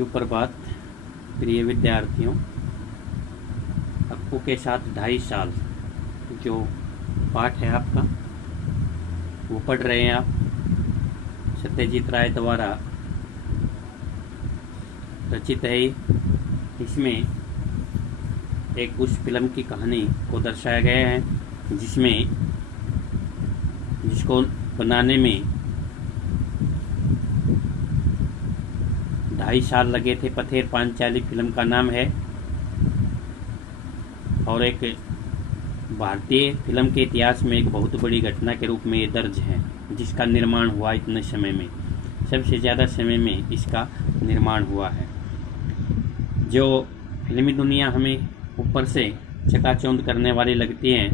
शुभ प्रभात प्रिय विद्यार्थियों। अप्पू के साथ 2.5 साल जो पाठ है आपका वो पढ़ रहे हैं आप सत्यजीत राय द्वारा रचित है। इसमें एक उस फिल्म की कहानी को दर्शाया गया है जिसको बनाने में 2.5 साल लगे थे। पथेर पांचाली फिल्म का नाम है और एक भारतीय फिल्म के इतिहास में एक बहुत बड़ी घटना के रूप में ये दर्ज है, जिसका निर्माण हुआ इतने समय में, सबसे ज़्यादा समय में इसका निर्माण हुआ है। जो फिल्मी दुनिया हमें ऊपर से चकाचौंध करने वाली लगती है,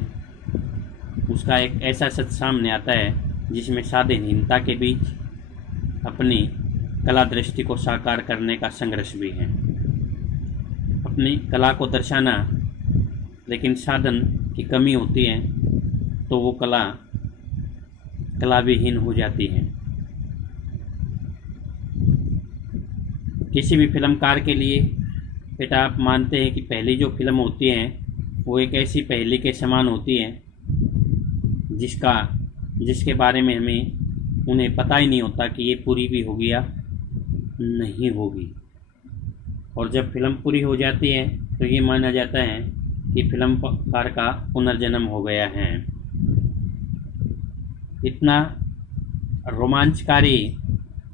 उसका एक ऐसा सच सामने आता है जिसमें स्वाधीनता के बीच अपनी कला दृष्टि को साकार करने का संघर्ष भी है। अपनी कला को दर्शाना लेकिन साधन की कमी होती है तो वो कला विहीन हो जाती है। किसी भी फिल्मकार के लिए बेटा आप मानते हैं कि पहली जो फिल्म होती है वो एक ऐसी पहेली के समान होती है जिसके बारे में उन्हें पता ही नहीं होता कि ये पूरी भी होगी या नहीं होगी। और जब फिल्म पूरी हो जाती है तो ये माना जाता है कि फिल्मकार का पुनर्जन्म हो गया है। इतना रोमांचकारी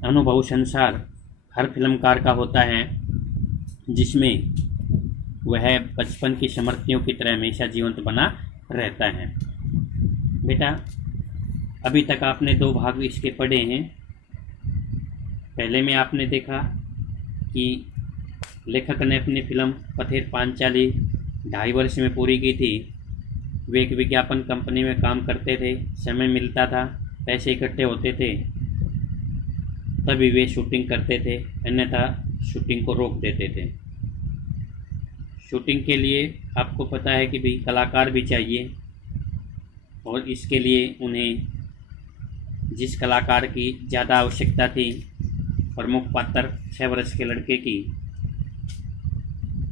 अनुभव संसार हर फिल्मकार का होता है जिसमें वह बचपन की स्मृतियों की तरह हमेशा जीवंत बना रहता है। बेटा अभी तक आपने 2 भाग इसके पढ़े हैं। पहले में आपने देखा कि लेखक ने अपनी फिल्म पथेर पांचाली 2.5 वर्ष में पूरी की थी। वे एक विज्ञापन कंपनी में काम करते थे, समय मिलता था, पैसे इकट्ठे होते थे तभी वे शूटिंग करते थे, अन्यथा शूटिंग को रोक देते थे। शूटिंग के लिए आपको पता है कि भाई कलाकार भी चाहिए और इसके लिए उन्हें जिस कलाकार की ज़्यादा आवश्यकता थी, प्रमुख पात्र 6 वर्ष के लड़के की,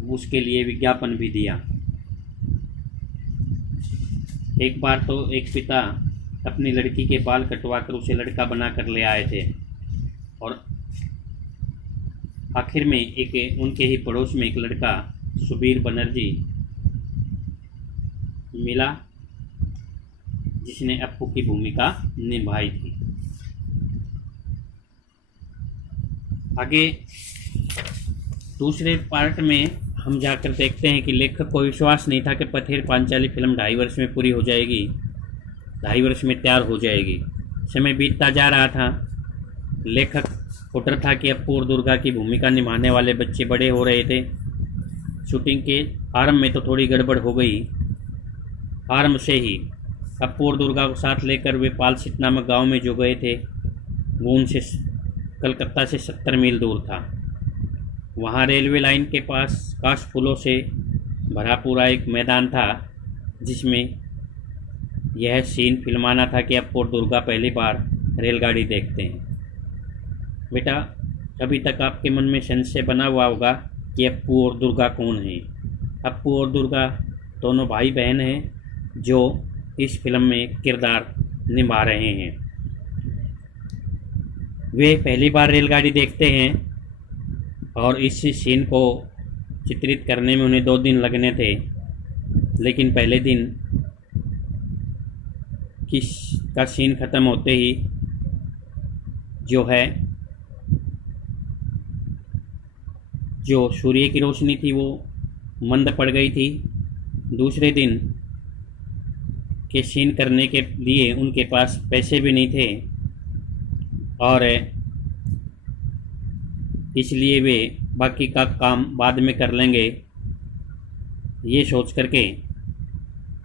उसके लिए विज्ञापन भी दिया। एक बार तो एक पिता अपनी लड़की के बाल कटवाकर उसे लड़का बना कर ले आए थे और आखिर में एक उनके ही पड़ोस में एक लड़का सुबीर बनर्जी मिला जिसने अप्पू की भूमिका निभाई थी। आगे दूसरे पार्ट में हम जाकर देखते हैं कि लेखक को विश्वास नहीं था कि पथेर पांचाली फिल्म 2.5 वर्ष में पूरी हो जाएगी, 2.5 वर्ष में तैयार हो जाएगी। समय बीतता जा रहा था। लेखक को डर था कि अप्पू और दुर्गा की भूमिका निभाने वाले बच्चे बड़े हो रहे थे। शूटिंग के आरंभ में तो थोड़ी गड़बड़ हो गई। आरंभ से ही अप्पू और दुर्गा को साथ लेकर वे पालसित नामक गांव में जो गए थे वो उनसे कलकत्ता से 70 मील दूर था। वहाँ रेलवे लाइन के पास काश फूलों से भरा पूरा एक मैदान था जिसमें यह सीन फिल्माना था कि अप्पू और दुर्गा पहली बार रेलगाड़ी देखते हैं। बेटा अभी तक आपके मन में संशय बना हुआ होगा कि अप्पू और दुर्गा कौन हैं। अप्पू और दुर्गा दोनों भाई बहन हैं जो इस फिल्म में किरदार निभा रहे हैं। वे पहली बार रेलगाड़ी देखते हैं और इस सीन को चित्रित करने में उन्हें 2 दिन लगने थे, लेकिन पहले दिन का सीन ख़त्म होते ही जो सूर्य की रोशनी थी वो मंद पड़ गई थी। दूसरे दिन के सीन करने के लिए उनके पास पैसे भी नहीं थे और इसलिए वे बाकी का काम बाद में कर लेंगे ये सोच करके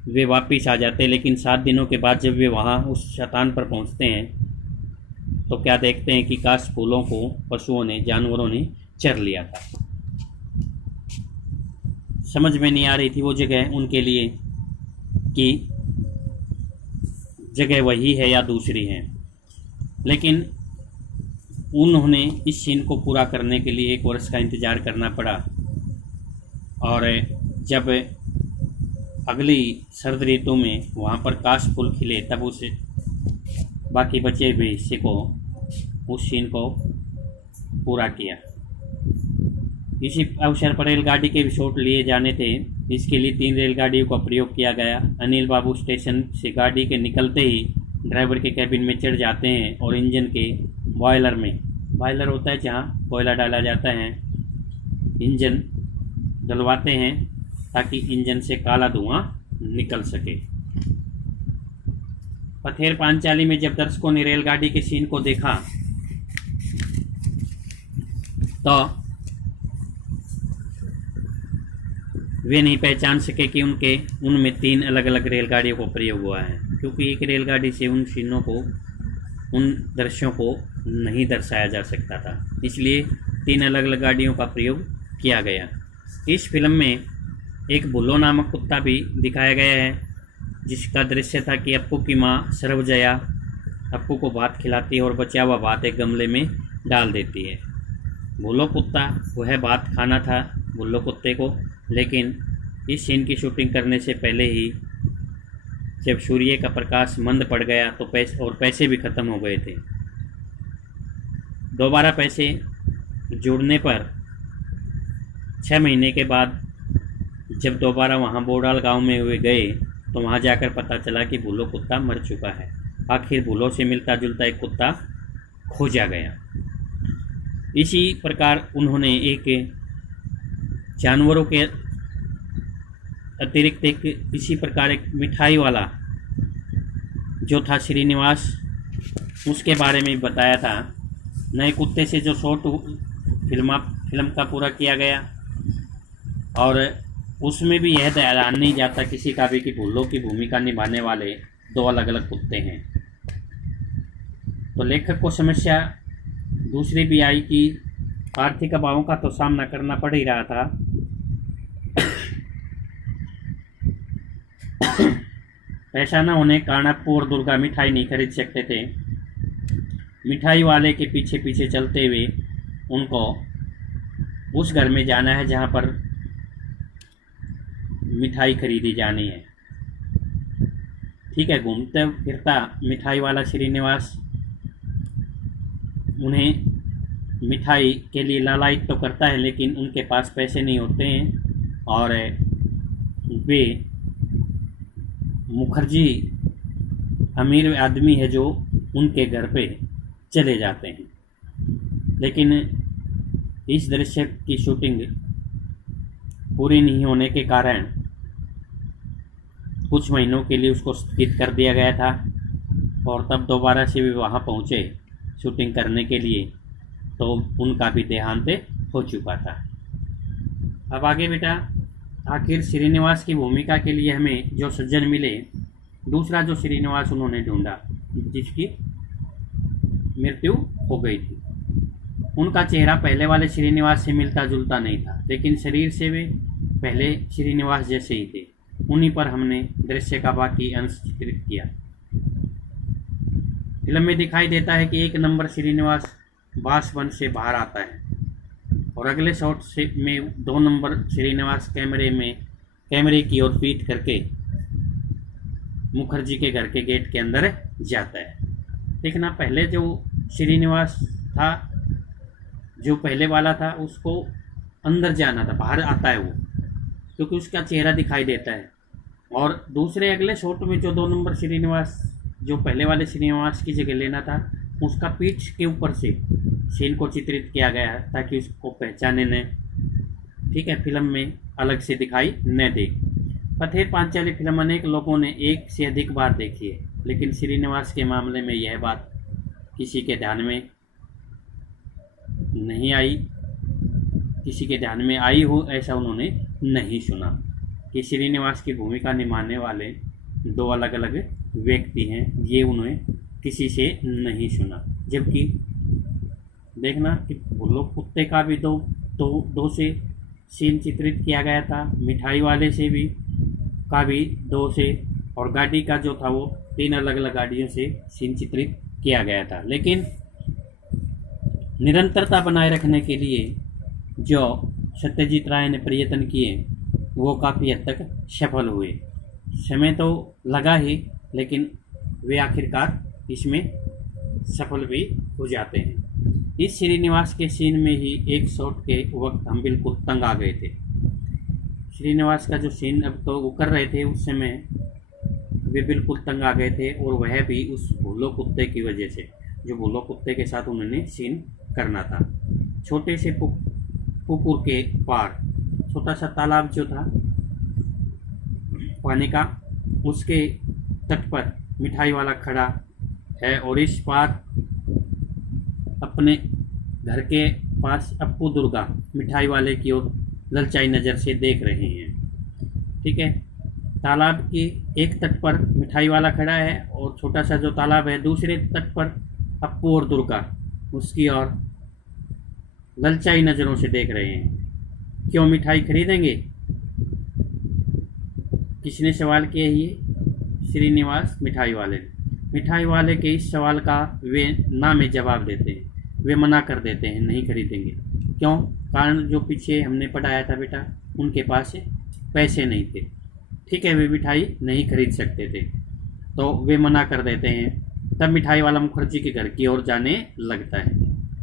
वे वापस आ जाते। लेकिन 7 दिनों के बाद जब वे वहाँ उस स्थान पर पहुँचते हैं तो क्या देखते हैं कि काश फूलों को पशुओं ने, जानवरों ने चर लिया था। समझ में नहीं आ रही थी वो जगह उनके लिए कि जगह वही है या दूसरी है। लेकिन उन्होंने इस सीन को पूरा करने के लिए 1 वर्ष का इंतज़ार करना पड़ा। और जब अगली सर्द ऋतु में वहाँ पर काश फूल खिले तब उस बाकी बचे हुए हिस्से को, उस सीन को पूरा किया। इसी अवसर पर रेलगाड़ी के भी शॉट लिए जाने थे। इसके लिए 3 रेलगाड़ियों का प्रयोग किया गया। अनिल बाबू स्टेशन से गाड़ी के निकलते ही ड्राइवर के कैबिन में चढ़ जाते हैं और इंजन के बॉयलर में, बॉयलर होता है जहाँ कोयला डाला जाता है, इंजन डलवाते हैं ताकि इंजन से काला धुआं निकल सके। पथेर पांचाली में जब दर्शकों ने रेलगाड़ी के सीन को देखा तो वे नहीं पहचान सके कि उनमें 3 अलग अलग रेलगाड़ियों को प्रयोग हुआ है, क्योंकि एक रेलगाड़ी से उन सीनों को, उन दृश्यों को नहीं दर्शाया जा सकता था, इसलिए 3 अलग अलग गाड़ियों का प्रयोग किया गया। इस फिल्म में एक बुल्लो नामक कुत्ता भी दिखाया गया है, जिसका दृश्य था कि अप्पू की माँ सर्वजया अप्पू को भात खिलाती है और बचा हुआ भात एक गमले में डाल देती है। बुल्लो कुत्ता वह भात खाना था बुल्लो कुत्ते को, लेकिन इस सीन की शूटिंग करने से पहले ही जब सूर्य का प्रकाश मंद पड़ गया तो पैसे भी ख़त्म हो गए थे। दोबारा पैसे जुड़ने पर 6 महीने के बाद जब दोबारा वहाँ बोडाल गांव में हुए गए तो वहाँ जाकर पता चला कि बुल्लो कुत्ता मर चुका है। आखिर बुल्लो से मिलता जुलता एक कुत्ता खोजा गया। इसी प्रकार उन्होंने एक जानवरों के अतिरिक्त इसी प्रकार एक मिठाई वाला जो था श्रीनिवास, उसके बारे में बताया था। नए कुत्ते से जो शॉट फिल्म का पूरा किया गया और उसमें भी यह ध्यान नहीं जाता किसी का भी कि बुल्लो की भूमिका निभाने वाले 2 अलग अलग कुत्ते हैं। तो लेखक को समस्या दूसरी भी आई कि आर्थिक अभावों का तो सामना करना पड़ ही रहा था। पैसा न होने के कारण अप्पू और दुर्गा मिठाई नहीं खरीद सकते थे। मिठाई वाले के पीछे पीछे चलते हुए उनको उस घर में जाना है जहाँ पर मिठाई खरीदी जानी है। ठीक है, घूमता फिरता मिठाई वाला श्रीनिवास उन्हें मिठाई के लिए लालायित तो करता है, लेकिन उनके पास पैसे नहीं होते हैं और वे मुखर्जी अमीर आदमी है जो उनके घर पे चले जाते हैं। लेकिन इस दृश्य की शूटिंग पूरी नहीं होने के कारण कुछ महीनों के लिए उसको स्थगित कर दिया गया था और तब दोबारा से भी वहाँ पहुँचे शूटिंग करने के लिए तो उनका भी देहांत हो चुका था। अब आगे बेटा, आखिर श्रीनिवास की भूमिका के लिए हमें जो सज्जन मिले, दूसरा जो श्रीनिवास उन्होंने ढूंढा जिसकी मृत्यु हो गई थी, उनका चेहरा पहले वाले श्रीनिवास से मिलता जुलता नहीं था, लेकिन शरीर से वे पहले श्रीनिवास जैसे ही थे। उन्हीं पर हमने दृश्य का बाकी अंश चित्रित किया। फिल्म में दिखाई देता है कि 1 नंबर श्रीनिवास बांसवन से बाहर आता है और अगले शॉट से में 2 नंबर श्रीनिवास कैमरे की ओर पीट करके मुखर्जी के घर के गेट के अंदर जाता है। देखना, पहले जो श्रीनिवास था, जो पहले वाला था, उसको अंदर जाना था, बाहर आता है वो, क्योंकि उसका चेहरा दिखाई देता है। और दूसरे अगले शॉट में जो 2 नंबर श्रीनिवास जो पहले वाले श्रीनिवास की जगह लेना था, उसका पीठ के ऊपर से सीन को चित्रित किया गया है ताकि उसको पहचाने न, ठीक है, फिल्म में अलग से दिखाई न दे। पथेर पांचाली फिल्म अनेक लोगों ने 1 से अधिक बार देखी है, लेकिन श्रीनिवास के मामले में यह बात किसी के ध्यान में नहीं आई, किसी के ध्यान में आई हो ऐसा उन्होंने नहीं सुना कि श्रीनिवास की भूमिका निभाने वाले 2 अलग अलग व्यक्ति हैं, ये उन्हें किसी से नहीं सुना। जबकि देखना कि बुल्लो कुत्ते का भी दो से सीन चित्रित किया गया था, मिठाई वाले से भी का भी 2 से, और गाड़ी का जो था वो 3 अलग अलग गाड़ियों से सीन चित्रित किया गया था। लेकिन निरंतरता बनाए रखने के लिए जो सत्यजीत राय ने प्रयत्न किए वो काफ़ी हद तक सफल हुए। समय तो लगा ही, लेकिन वे आखिरकार इसमें सफल भी हो जाते हैं। इस श्रीनिवास के सीन में ही एक शॉट के वक्त हम बिल्कुल तंग आ गए थे। श्रीनिवास का जो सीन अब तो वो कर रहे थे उस समय वे बिल्कुल तंग आ गए थे, और वह भी उस भूलो कुत्ते की वजह से, जो भूलो कुत्ते के साथ उन्होंने सीन करना था। छोटे से पुकुर के पार छोटा सा तालाब जो था पानी का, उसके तट पर मिठाई वाला खड़ा है, और इस पार अपने घर के पास अप्पू दुर्गा मिठाई वाले की ओर ललचाई नज़र से देख रहे हैं। ठीक है, तालाब की एक तट पर मिठाई वाला खड़ा है, और छोटा सा जो तालाब है दूसरे तट पर अप्पू और दुर्गा उसकी ओर ललचाई नज़रों से देख रहे हैं। क्यों मिठाई खरीदेंगे? किसने सवाल किया? ये श्रीनिवास मिठाई वाले ने। मिठाई वाले के इस सवाल का वे ना में जवाब देते हैं, वे मना कर देते हैं, नहीं खरीदेंगे। क्यों? कारण जो पीछे हमने पढ़ाया था बेटा, उनके पास पैसे नहीं थे। ठीक है, वे मिठाई नहीं खरीद सकते थे, तो वे मना कर देते हैं। तब मिठाई वाला मुखर्जी के घर की ओर जाने लगता है।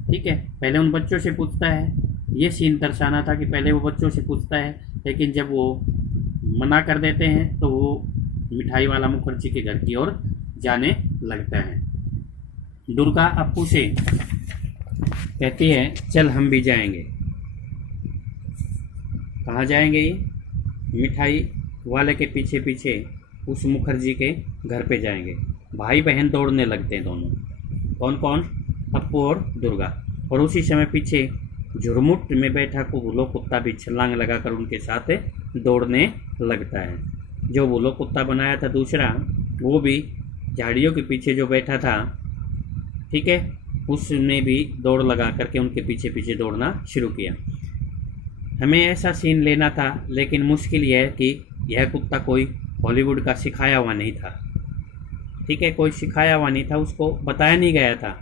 ठीक है, पहले उन बच्चों से पूछता है, ये सीन दर्शाना था कि पहले वो बच्चों से पूछता है, लेकिन जब वो मना कर देते हैं तो वो मिठाई वाला मुखर्जी के घर की ओर जाने लगता है। दुर्गा अप्पू से कहती है, चल हम भी जाएंगे। कहाँ जाएंगे? ये मिठाई वाले के पीछे पीछे उस मुखर्जी के घर पे जाएंगे। भाई बहन दौड़ने लगते हैं दोनों। कौन कौन? अप्पू और दुर्गा। और उसी समय पीछे झुरमुट में बैठा भूलो कुत्ता भी छलांग लगाकर उनके साथ दौड़ने लगता है। जो भूलो कुत्ता बनाया था दूसरा, वो भी झाड़ियों के पीछे जो बैठा था, ठीक है, उसने भी दौड़ लगा करके उनके पीछे पीछे दौड़ना शुरू किया। हमें ऐसा सीन लेना था, लेकिन मुश्किल यह है कि यह कुत्ता कोई हॉलीवुड का सिखाया हुआ नहीं था। ठीक है, कोई सिखाया हुआ नहीं था, उसको बताया नहीं गया था,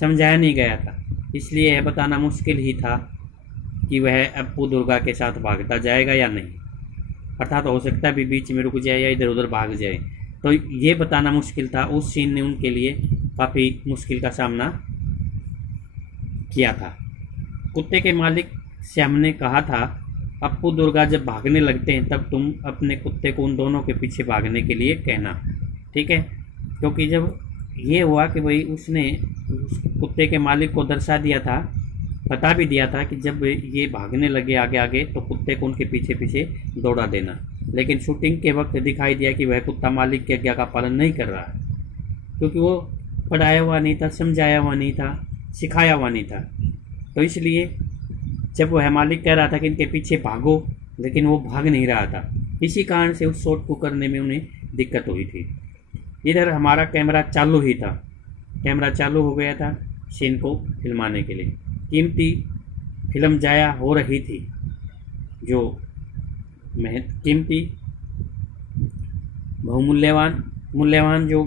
समझाया नहीं गया था, इसलिए यह बताना मुश्किल ही था कि वह अप्पू दुर्गा के साथ भागता जाएगा या नहीं। अर्थात हो सकता है भी बीच में रुक जाए या इधर उधर भाग जाए, तो ये बताना मुश्किल था। उस सीन ने उनके लिए काफ़ी मुश्किल का सामना किया था। कुत्ते के मालिक से हमने कहा था, अप्पू दुर्गा जब भागने लगते हैं तब तुम अपने कुत्ते को उन दोनों के पीछे भागने के लिए कहना। ठीक है, क्योंकि जब ये हुआ कि भाई उसने उस कुत्ते के मालिक को दर्शा दिया था, बता भी दिया था कि जब ये भागने लगे आगे आगे तो कुत्ते को उनके पीछे पीछे दौड़ा देना, लेकिन शूटिंग के वक्त दिखाई दिया कि वह कुत्ता मालिक की आज्ञा का पालन नहीं कर रहा है, क्योंकि वो पढ़ाया हुआ नहीं था, समझाया हुआ नहीं था, सिखाया हुआ नहीं था। तो इसलिए जब वह मालिक कह रहा था कि इनके पीछे भागो, लेकिन वो भाग नहीं रहा था। इसी कारण से उस शॉट को करने में उन्हें दिक्कत हुई थी। इधर हमारा कैमरा चालू ही था, कैमरा चालू हो गया था सीन को फिल्माने के लिए। कीमती फिल्म जाया हो रही थी, जो कीमती बहुमूल्यवान जो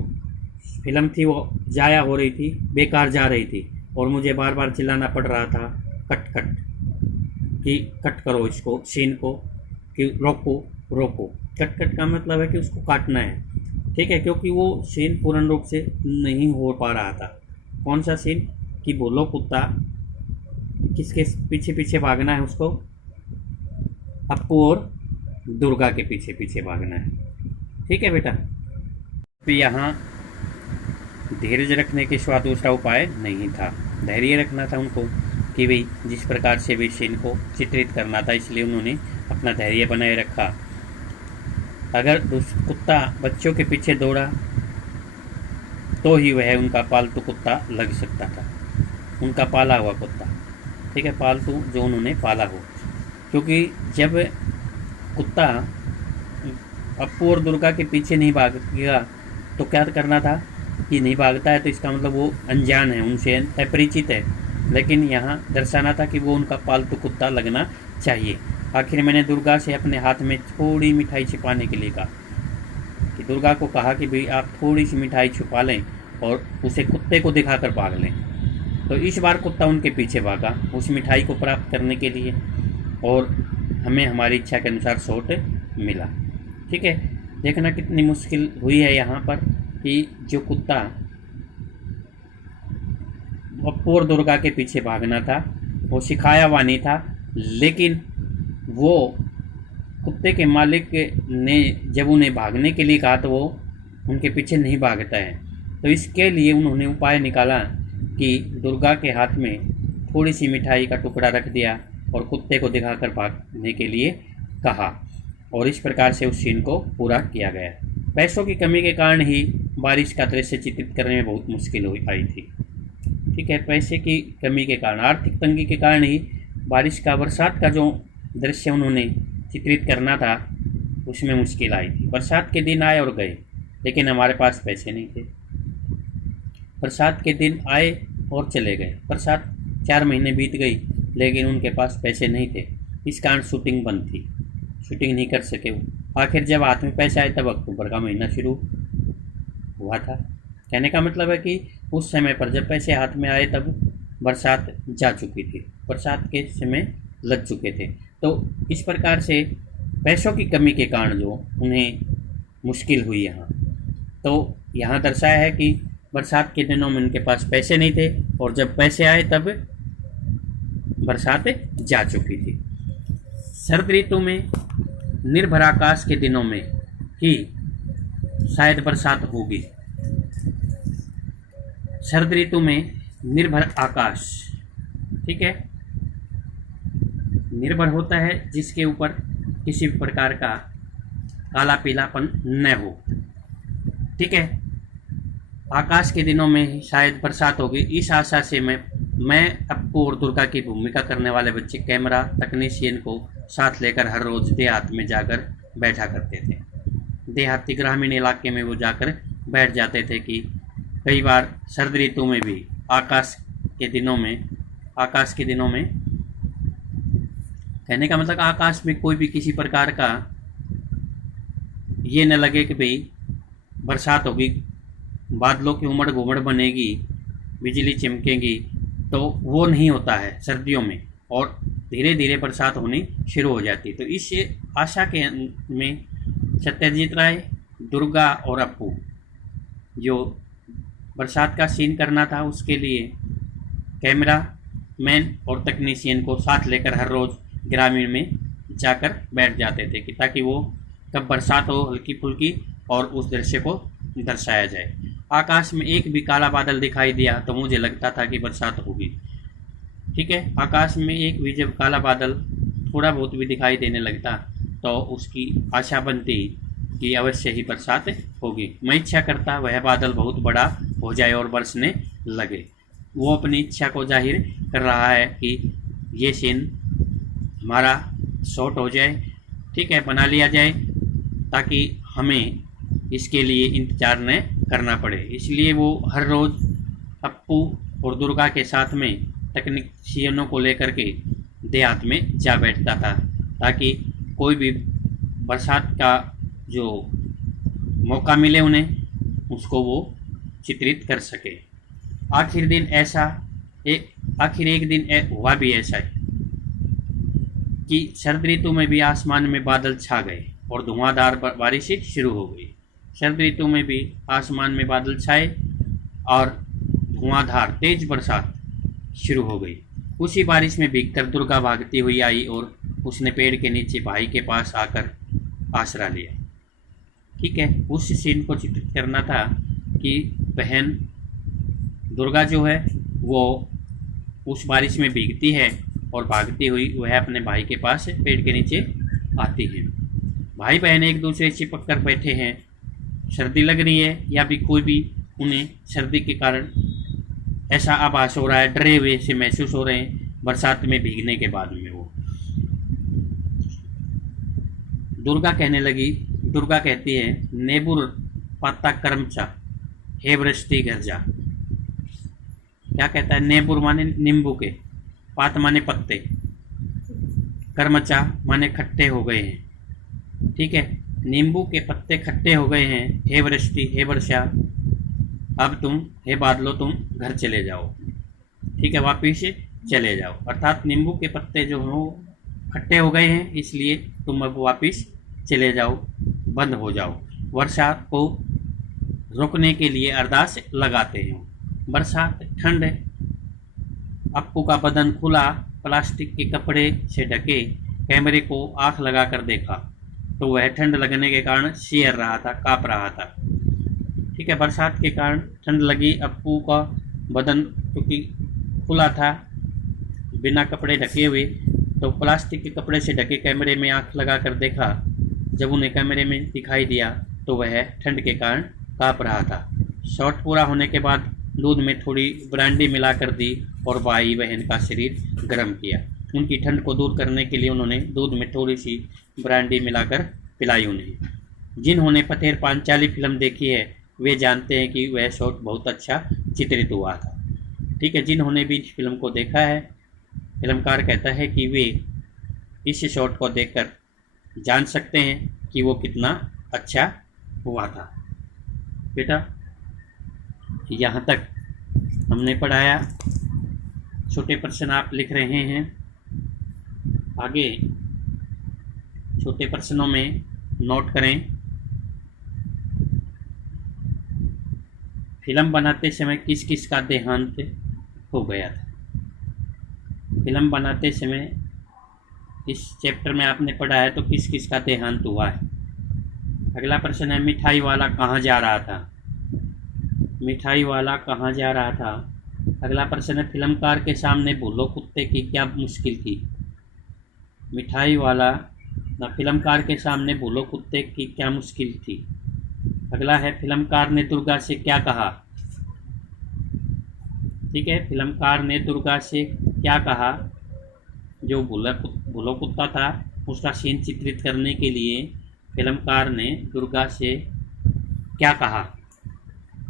फिल्म थी वो जाया हो रही थी, बेकार जा रही थी। और मुझे बार बार चिल्लाना पड़ रहा था, कट कट, कि कट करो इसको, सीन को, कि रोको रोको। कट कट का मतलब है कि उसको काटना है। ठीक है, क्योंकि वो सीन पूर्ण रूप से नहीं हो पा रहा था। कौन सा सीन? कि भूलो कुत्ता किसके पीछे पीछे भागना है उसको? अप्पू और दुर्गा के पीछे पीछे भागना है। ठीक है बेटा, तो यहाँ धैर्य रखने के सिवा दूसरा उपाय नहीं था। धैर्य रखना था उनको कि भाई जिस प्रकार से भी सीन को चित्रित करना था, इसलिए उन्होंने अपना धैर्य बनाए रखा। अगर कुत्ता बच्चों के पीछे दौड़ा तो ही वह उनका पालतू कुत्ता लग सकता था, उनका पाला हुआ कुत्ता। ठीक है, पालतू जो उन्होंने पाला हो। क्योंकि जब कुत्ता अप्पू और दुर्गा के पीछे नहीं भागेगा तो क्या करना था कि नहीं भागता है तो इसका मतलब वो अनजान है, उनसे अपरिचित है। लेकिन यहाँ दर्शाना था कि वो उनका पालतू कुत्ता लगना चाहिए। आखिर मैंने दुर्गा से अपने हाथ में थोड़ी मिठाई छिपाने के लिए कहा, कि दुर्गा को कहा कि भाई आप थोड़ी सी मिठाई छुपा लें और उसे कुत्ते को दिखाकर भाग लें। तो इस बार कुत्ता उनके पीछे भागा उस मिठाई को प्राप्त करने के लिए, और हमें हमारी इच्छा के अनुसार शॉट मिला। ठीक है, देखना कितनी मुश्किल हुई है यहाँ पर कि जो कुत्ता अप्पू और दुर्गा के पीछे भागना था वो सिखाया हुआ नहीं था, लेकिन वो कुत्ते के मालिक ने जब उन्हें भागने के लिए कहा तो वो उनके पीछे नहीं भागता है। तो इसके लिए उन्होंने उपाय निकाला कि दुर्गा के हाथ में थोड़ी सी मिठाई का टुकड़ा रख दिया और कुत्ते को दिखाकर भागने के लिए कहा, और इस प्रकार से उस सीन को पूरा किया गया। पैसों की कमी के कारण ही बारिश का दृश्य चित्रित करने में बहुत मुश्किल आई थी। ठीक है, पैसे की कमी के कारण, आर्थिक तंगी के कारण ही बारिश का, बरसात का जो दृश्य उन्होंने चित्रित करना था उसमें मुश्किल आई थी। बरसात के दिन आए और गए, लेकिन हमारे पास पैसे नहीं थे। बरसात के दिन आए और चले गए, बरसात 4 महीने बीत गई, लेकिन उनके पास पैसे नहीं थे। इस कारण शूटिंग बंद थी, शूटिंग नहीं कर सके वो। आखिर जब हाथ में पैसे आए तब अक्टूबर का महीना शुरू हुआ था। कहने का मतलब है कि उस समय पर जब पैसे हाथ में आए तब बरसात जा चुकी थी, बरसात के समय लग चुके थे। तो इस प्रकार से पैसों की कमी के कारण जो उन्हें मुश्किल हुई यहाँ, तो यहाँ दर्शाया है कि बरसात के दिनों में उनके पास पैसे नहीं थे, और जब पैसे आए तब बरसात जा चुकी थी। शरद ऋतु में निर्भर आकाश के दिनों में ही शायद बरसात होगी। शरद ऋतु में निर्भर आकाश, ठीक है, निर्भर होता है जिसके ऊपर किसी प्रकार का काला पीलापन न हो। ठीक है, आकाश के दिनों में शायद बरसात होगी, इस आशा से मैं अप्पू और दुर्गा की भूमिका करने वाले बच्चे कैमरा तकनीशियन को साथ लेकर हर रोज़ देहात में जाकर बैठा करते थे। देहाती ग्रामीण इलाके में वो जाकर बैठ जाते थे कि कई बार शरद ऋतु में भी आकाश के दिनों में कहने का मतलब आकाश में कोई भी किसी प्रकार का ये न लगे कि भाई बरसात होगी, बादलों की उमड़ घुमड़ बनेगी, बिजली चमकेगी, तो वो नहीं होता है सर्दियों में, और धीरे धीरे बरसात होनी शुरू हो जाती। तो इस आशा के में सत्यजीत राय, दुर्गा और अप्पू जो बरसात का सीन करना था उसके लिए कैमरा मैन और तकनीशियन को साथ लेकर हर रोज़ ग्रामीण में जाकर बैठ जाते थे कि ताकि वो कब बरसात हो हल्की फुल्की और उस दृश्य को दर्शाया जाए। आकाश में एक भी काला बादल दिखाई दिया तो मुझे लगता था कि बरसात होगी। ठीक है, आकाश में एक भी जब काला बादल थोड़ा बहुत भी दिखाई देने लगता तो उसकी आशा बनती कि अवश्य ही बरसात होगी। मैं इच्छा करता वह बादल बहुत बड़ा हो जाए और बरसने लगे। वो अपनी इच्छा को जाहिर कर रहा है कि ये सीन हमारा शॉट हो जाए, ठीक है, बना लिया जाए, ताकि हमें इसके लिए इंतजार न करना पड़े। इसलिए वो हर रोज़ अप्पू और दुर्गा के साथ में तकनीशियनों को लेकर के देहात में जा बैठता था ताकि कोई भी बरसात का जो मौका मिले उन्हें उसको वो चित्रित कर सके। आखिर एक दिन हुआ भी ऐसा है कि शरद ऋतु में भी आसमान में बादल छा गए और धुआंधार बारिश शुरू हो गई। शरद ऋतु में भी आसमान में बादल छाए और धुआंधार तेज बरसात शुरू हो गई। उसी बारिश में भीगकर दुर्गा भागती हुई आई और उसने पेड़ के नीचे भाई के पास आकर आसरा लिया। ठीक है, उस सीन को चित्रित करना था कि बहन दुर्गा जो है वो उस बारिश में भीगती है और भागती हुई वह अपने भाई के पास पेड़ के नीचे आती है। भाई बहन एक दूसरे से चिपक कर बैठे हैं। सर्दी लग रही है या भी कोई भी उन्हें सर्दी के कारण ऐसा आभास हो रहा है, डरे हुए से महसूस हो रहे हैं बरसात में भीगने के बाद में। वो दुर्गा कहती है नेबुर पत्ता कर्मचा हे वृष्टि घर जा। क्या कहता है? नेबुर माने नींबू के, पात माने पत्ते, कर्मचा माने खट्टे हो गए हैं। ठीक है, नींबू के पत्ते खट्टे हो गए हैं। हे वृष्टि, हे वर्षा, अब तुम, हे बादलों, तुम घर चले जाओ। ठीक है, वापिस चले जाओ। अर्थात नींबू के पत्ते जो हों खट्टे हो गए हैं, इसलिए तुम अब वापिस चले जाओ, बंद हो जाओ। वर्षा को रोकने के लिए अरदास लगाते हैं। बरसात, ठंड। अप्पू का बदन खुला, प्लास्टिक के कपड़े से ढके, कैमरे को आंख लगाकर देखा तो वह ठंड लगने के कारण सिहर रहा था, काँप रहा था। ठीक है, बरसात के कारण ठंड लगी। अप्पू का बदन क्योंकि खुला था, बिना कपड़े ढके हुए, तो प्लास्टिक के कपड़े से ढके कैमरे में आंख लगाकर देखा। जब उन्हें कैमरे में दिखाई दिया तो वह ठंड के कारण काँप रहा था। शॉट पूरा होने के बाद दूध में थोड़ी ब्रांडी मिलाकर दी और भाई बहन का शरीर गर्म किया। उनकी ठंड को दूर करने के लिए उन्होंने दूध में थोड़ी सी ब्रांडी मिलाकर पिलाई उन्हें। जिन्होंने पथेर पांचाली फिल्म देखी है वे जानते हैं कि वह शॉट बहुत अच्छा चित्रित हुआ था। ठीक है, जिन्होंने भी इस फिल्म को देखा है, फिल्मकार कहता है कि वे इस शॉट को देखकर जान सकते हैं कि वो कितना अच्छा हुआ था। बेटा, यहाँ तक हमने पढ़ाया। छोटे प्रश्न आप लिख रहे हैं। आगे छोटे प्रश्नों में नोट करें। फिल्म बनाते समय किस किस का देहांत हो गया था? फिल्म बनाते समय इस चैप्टर में आपने पढ़ा है तो किस किस का देहांत हुआ है। अगला प्रश्न है, मिठाई वाला कहाँ जा रहा था? मिठाई वाला कहाँ जा रहा था? अगला प्रश्न है, फिल्मकार के सामने भूलो कुत्ते की क्या मुश्किल थी? मिठाई वाला ना, फिल्मकार के सामने भूलो कुत्ते की क्या मुश्किल थी? अगला है, फिल्मकार ने दुर्गा से क्या कहा? ठीक है, फिल्मकार ने दुर्गा से क्या कहा? जो भूलो कुत्ता था उसका सीन चित्रित करने के लिए फिल्मकार ने दुर्गा से क्या कहा?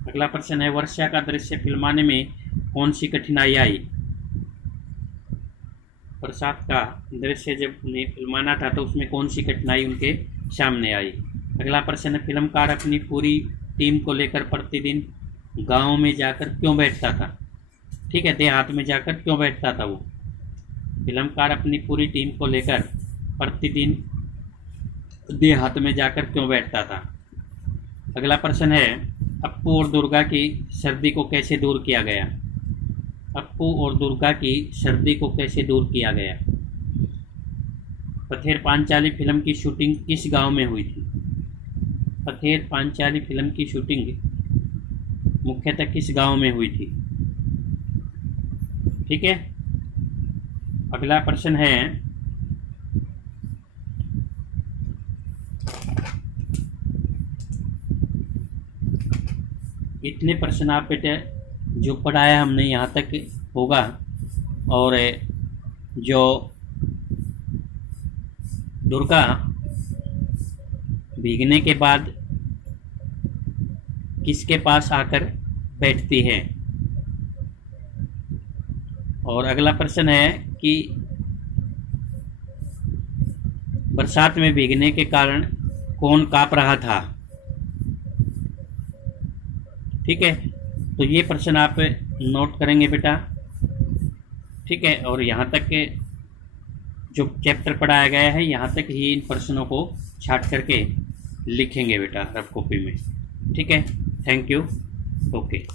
अगला प्रश्न है, वर्षा का दृश्य फिल्माने में कौन सी कठिनाई आई? बरसात का दृश्य जब उन्हें फिल्माना था तो उसमें कौन सी कठिनाई उनके सामने आई? अगला प्रश्न है, फिल्मकार अपनी पूरी टीम को लेकर प्रतिदिन गांव में जाकर क्यों बैठता था? ठीक है, देहात में जाकर क्यों बैठता था वो? फिल्मकार अपनी पूरी टीम को लेकर प्रतिदिन देहात में जाकर क्यों बैठता था? अगला प्रश्न है, अप्पू और दुर्गा की सर्दी को कैसे दूर किया गया? अप्पू और दुर्गा की सर्दी को कैसे दूर किया गया? पथेर पांचाली फिल्म की शूटिंग किस गांव में हुई थी? पथेर पांचाली फिल्म की शूटिंग मुख्यतः किस गांव में हुई थी? ठीक है, अगला प्रश्न है, इतने प्रश्न आप बेटे जो पढ़ाया हमने यहाँ तक होगा। और जो दुर्गा भीगने के बाद किसके पास आकर बैठती है? और अगला प्रश्न है कि बरसात में भीगने के कारण कौन काँप रहा था? ठीक है, तो ये प्रश्न आप नोट करेंगे बेटा। ठीक है, और यहाँ तक के जो चैप्टर पढ़ाया गया है यहाँ तक ही इन प्रश्नों को छाट करके लिखेंगे बेटा रफ कॉपी में। ठीक है, थैंक यू, ओके।